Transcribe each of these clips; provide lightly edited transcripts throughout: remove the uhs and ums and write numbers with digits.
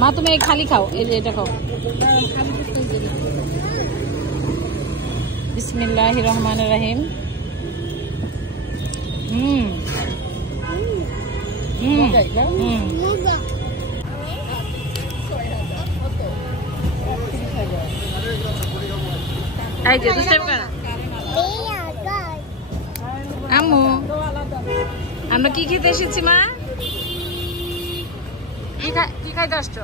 মা তুমি এই খালি খাও, এই যে এটা খাও। বিসমিল্লাহির রহমানির রহিম। আম্মু আমরা কি খেতে এসেছি মা? কি খাইতে আসছো?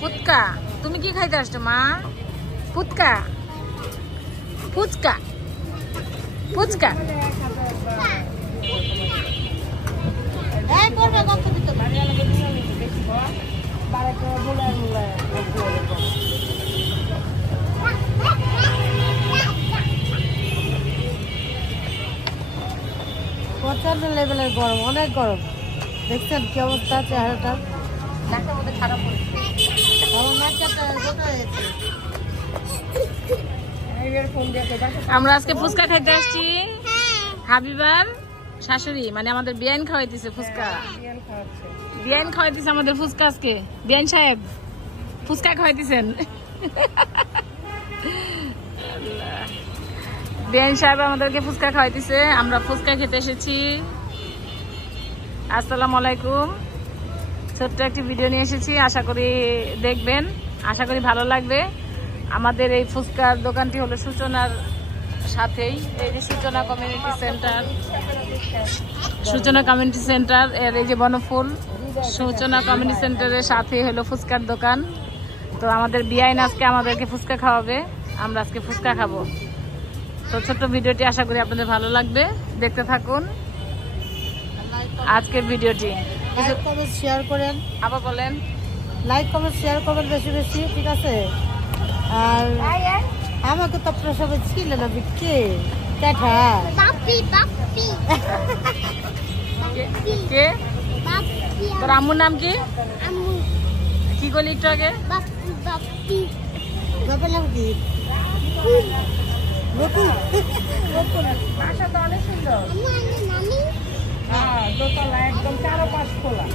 ফুচকা। তুমি কি খাইতে আসছো মা? ফুচকা ফুচকা ফুচকা। প্রচন্ড লেভেলের গরম, অনেক গরম। দেখছেন কি অবস্থা চেহারাটা? নাকের মধ্যে খারাপ হয়েছে। আমরা আজকে ফুচকা খাইতে আসছি। হাবিবার শাশুড়ি মানে আমাদের বিয়ান খাওয়াইতেছে ফুচকা। বিয়ান খাওয়াইতেছে আমাদের ফুচকা আজকে। বিয়ান সাহেব ফুচকা খাওয়াইতেছেন। বিয়ান সাহেব আমাদেরকে ফুচকা খাওয়াইতেছে। আমরা ফুচকা খেতে এসেছি। আসসালামু আলাইকুম। ছোট্ট একটি ভিডিও নিয়ে এসেছি, আশা করি দেখবেন, আশা করি ভালো লাগবে। আমাদের এই ফুচকার দোকানটি হলো সূচনার সাথেই, এই যে সূচনা কমিউনিটি সেন্টার, সূচনা কমিউনিটি সেন্টার এর এই যে বনফুল, সূচনা কমিউনিটি সেন্টারের সাথে হলো ফুচকার দোকান। তো আমাদের বিআইন আজকে আমাদেরকে ফুচকা খাওয়াবে, আমরা আজকে ফুচকা খাবো। তো ছোট্ট ভিডিওটি আশা করি আপনাদের ভালো লাগবে, দেখতে থাকুন আজকের ভিডিওটি। লাইক কমেন্ট শেয়ার করেন, আবার বলেন লাইক কমেন্ট শেয়ার করবেন বেশি বেশি, ঠিক আছে? আর আমাকে তো আপনারা সবাই ছিলেন, আমি কে ক্যাঠা কে? তোর আম্মুর নাম কি? কি করলি একটু আগে? বাবার নাম কি? বাসাটা অনেক সুন্দর, হ্যাঁ দোতলা, একদম চারপাশ খোলা।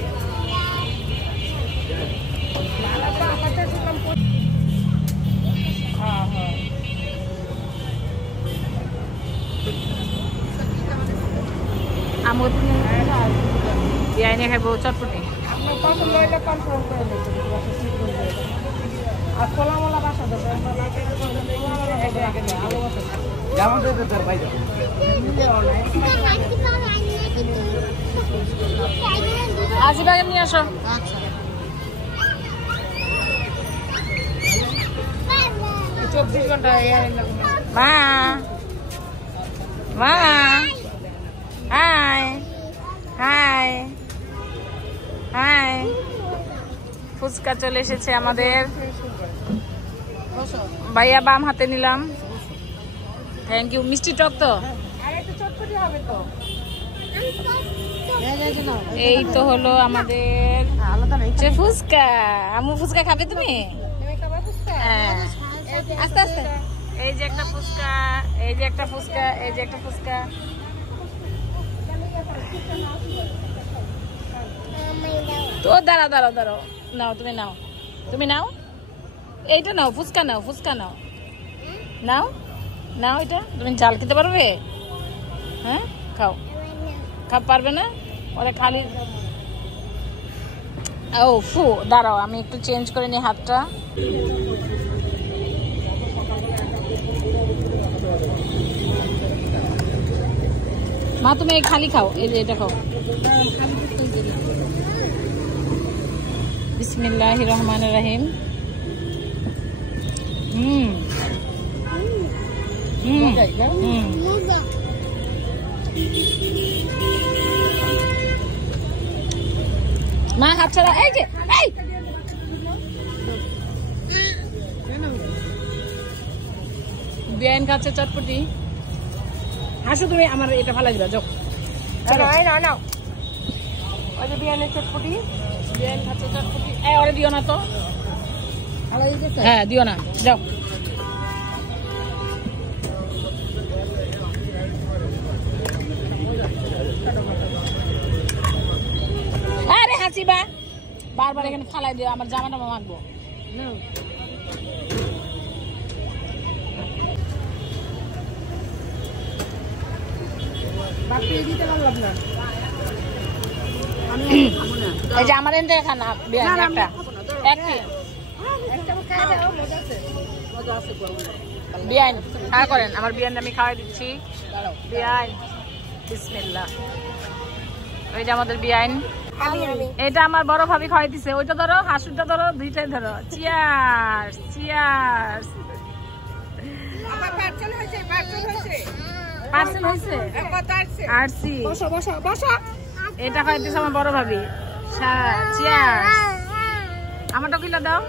আমুদ বিয়াইনে খাইব চটপটি। আজিবাগে নিয়ে আসো। আচ্ছা 24 ঘন্টা মা মা হাই হাই হাই। ফুচকা চলে এসেছে আমাদের। ভাইয়া বাম হাতে নিলাম, থ্যাংক ইউ। মিষ্টি টক তো, এই তো হলো আমাদের ফুচকা। আম্মু ফুচকা খাবে তুমি? আস্তে আস্তে। এই যে একটা ফুচকা, এই যে একটা ফুচকা, এই যে একটা ফুচকা। তো দাঁড়াও দাঁড়াও দাঁড়াও, নাও তুমি, নাও তুমি, নাও এইটা, নাও ফুচকা, নাও ফুচকা, নাও নাও নাও। এটা তুমি জাল খেতে পারবে? হ্যাঁ খাও, খাও। পারবে না ওরা খালি। ও ফু, দাঁড়াও আমি একটু চেঞ্জ করে নিই হাতটা। মা তুমি এই খালি খাও, এই যে এটা খাও। বিসমিল্লাহির রহমানির রহিম। মা হাত ছাড়া, এই যে এই বিয়ান খাচ্ছে চটপটি। আসো তুমি, আমার এটা ভালো দিবা। যাও নাও, ওই যে বিয়ানের চটপটি, বিয়ান খাচ্ছে চটপটি। ওরে দিও না তো, হ্যাঁ দিও না, যাও। চিবা বারবার এখানে ফালাই দিও, আমার জামাটা মাখবো। এই যে আমার এনতে খানা বিয়ান একটা বিয়ান খাওয়া করেন, আমার বিয়ান আমি খাওয়াই দিচ্ছি। বিয়ান বিসমিল্লাহ। ওই যে আমাদের বিয়ান, এটা আমার বড় ভাবি খাওয়াই দিছে। ওইটা ধরো, হাসুরটা ধরো, দুইটাই ধরো। Cheers cheers. পার্সেল হয়েছে আরসি। এটা খাওয়াই দিছে আমার বড় ভাবি। চিয়ার্স। আমারটা কিলা দাও।